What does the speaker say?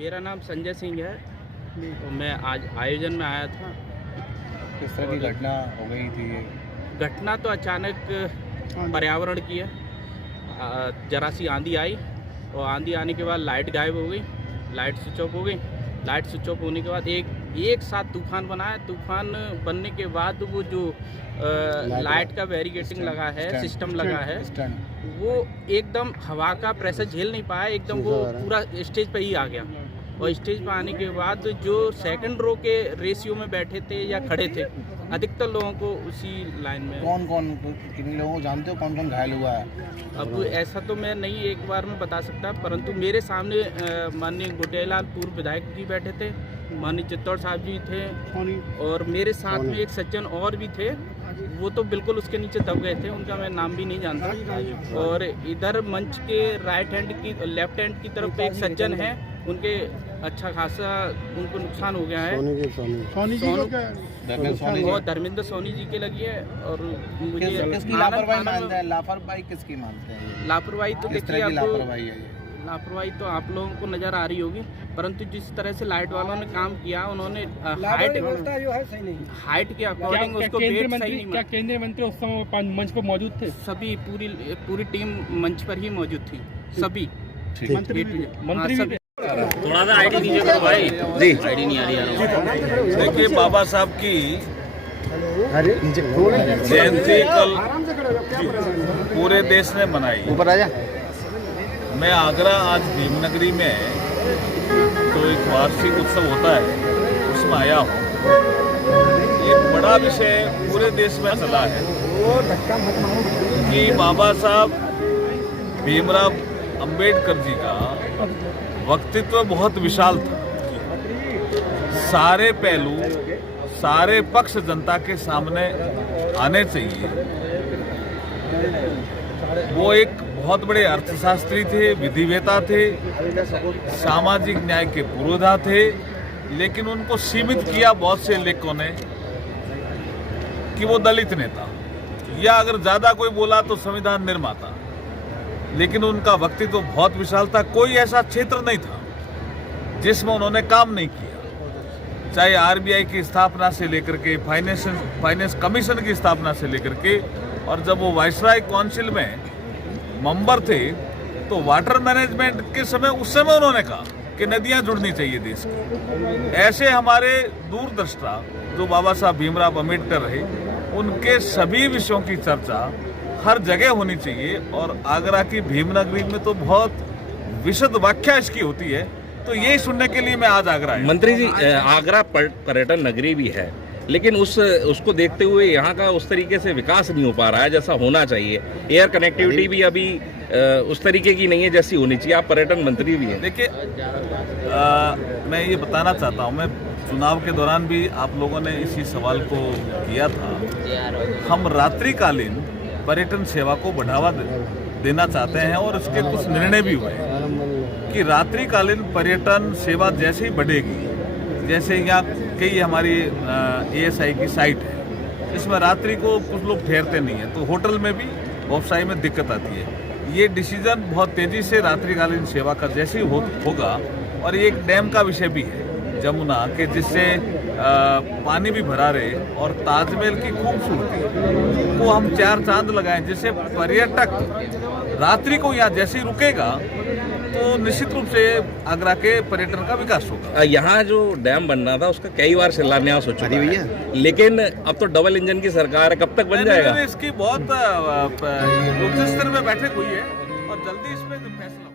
मेरा नाम संजय सिंह है। तो मैं आज आयोजन में आया था। किस तरह की घटना हो गई थी ये? घटना तो अचानक पर्यावरण की है। जरा सी आंधी आई और आंधी आने के बाद लाइट गायब हो गई, लाइट स्विच ऑफ हो गई। लाइट स्विच ऑफ होने के बाद एक साथ तूफान बनाया। तूफान बनने के बाद वो जो लाइट का बैरिकेटिंग लगा है, सिस्टम लगा है, वो एकदम हवा का प्रेशर झेल नहीं पाया, एकदम वो पूरा स्टेज पे ही आ गया। और स्टेज पर आने के बाद जो सेकंड रो के रेशियो में बैठे थे या खड़े थे, अधिकतर लोगों को उसी लाइन में। कौन किन लोगों को जानते हो, कौन कौन घायल हुआ है? अब ऐसा तो मैं नहीं एक बार में बता सकता, परंतु मेरे सामने माननीय गुटेलाल पूर्व विधायक जी बैठे थे, माननीय चित्तौड़ साहब जी थे, और मेरे साथ में एक सज्जन और भी थे। वो तो बिल्कुल उसके नीचे दब गए थे, उनका मैं नाम भी नहीं जानता। और इधर मंच के राइट हैंड की लेफ्ट हैंड की तरफ एक सज्जन है, उनके अच्छा खासा उनको नुकसान हो गया है। धर्मेंद्र सोनी जी के लगी है। और मुझे किसकी लापरवाही मानते हैं? लापरवाही किसकी मानते हैं? लापरवाही तो देखिए, लापरवाही है ये। लापरवाही तो आप लोगों को नज़र आ रही होगी, परंतु जिस तरह से लाइट वालों ने काम किया, उन्होंने हाइट के अकॉर्डिंग उसको वेट सही नहीं। क्या केंद्रीय मंत्री उस समय मंच पर मौजूद थे? सभी पूरी टीम मंच पर ही मौजूद थी, सभी मंत्री भी थोड़ा सा आईडी दीजिए तो भाई जी, आईडी नहीं आ रही है। देखिए, बाबा साहब की जयंती कल पूरे देश ने मनाई। ऊपर आ जा। मैं आगरा आज भीमनगरी में तो एक वार्षिक उत्सव होता है, उसमें आया हूँ। एक बड़ा विषय पूरे देश में चला है कि बाबा साहब भीमराव अंबेडकर जी का व्यक्तित्व बहुत विशाल था। सारे पहलू, सारे पक्ष जनता के सामने आने चाहिए। वो एक बहुत बड़े अर्थशास्त्री थे, विधिवेता थे, सामाजिक न्याय के पुरोधा थे, लेकिन उनको सीमित किया बहुत से लेखकों ने कि वो दलित नेता, या अगर ज्यादा कोई बोला तो संविधान निर्माता। लेकिन उनका व्यक्तित्व तो बहुत विशाल था। कोई ऐसा क्षेत्र नहीं था जिसमें उन्होंने काम नहीं किया, चाहे आरबीआई की स्थापना से लेकर के फाइनेंस कमीशन की स्थापना से लेकर के। और जब वो वाइसराय काउंसिल में मेंबर थे तो वाटर मैनेजमेंट के समय, उस समय उन्होंने कहा कि नदियां जुड़नी चाहिए देश की। ऐसे हमारे दूरदृष्टा जो बाबा साहब भीमराव अम्बेडकर रहे, उनके सभी विषयों की चर्चा हर जगह होनी चाहिए। और आगरा की भीमनगरी में तो बहुत विशद व्याख्या इसकी होती है, तो ये सुनने के लिए मैं आज आगरा आया। मंत्री जी, आगरा पर्यटन नगरी भी है, लेकिन उसको देखते हुए यहाँ का उस तरीके से विकास नहीं हो पा रहा है जैसा होना चाहिए। एयर कनेक्टिविटी भी अभी उस तरीके की नहीं है जैसी होनी चाहिए। आप पर्यटन मंत्री भी हैं। देखिए, मैं ये बताना चाहता हूँ, मैं चुनाव के दौरान भी आप लोगों ने इसी सवाल को किया था। हम रात्रिकालीन पर्यटन सेवा को बढ़ावा देना चाहते हैं और उसके कुछ निर्णय भी हुए कि रात्रिकालीन पर्यटन सेवा जैसे ही बढ़ेगी, जैसे यहाँ कई हमारी ASI की साइट है, इसमें रात्रि को कुछ लोग ठहरते नहीं है, तो होटल में भी व्यवसाय में दिक्कत आती है। ये डिसीजन बहुत तेजी से रात्रिकालीन सेवा का जैसे ही होगा। और ये एक डैम का विषय भी है जमुना के, जिससे पानी भी भरा रहे और ताजमहल की खूबसूरती को हम 4 चांद लगाएं, जिससे पर्यटक रात्रि को यहाँ जैसे ही रुकेगा तो निश्चित रूप से आगरा के पर्यटन का विकास होगा। यहाँ जो डैम बन रहा था उसका कई बार शिलान्यास हो चुका है, लेकिन अब तो डबल इंजन की सरकार है, कब तक बन जाएगा? इसकी बहुत उच्च स्तर में बैठक हुई है और जल्दी इसमें फैसला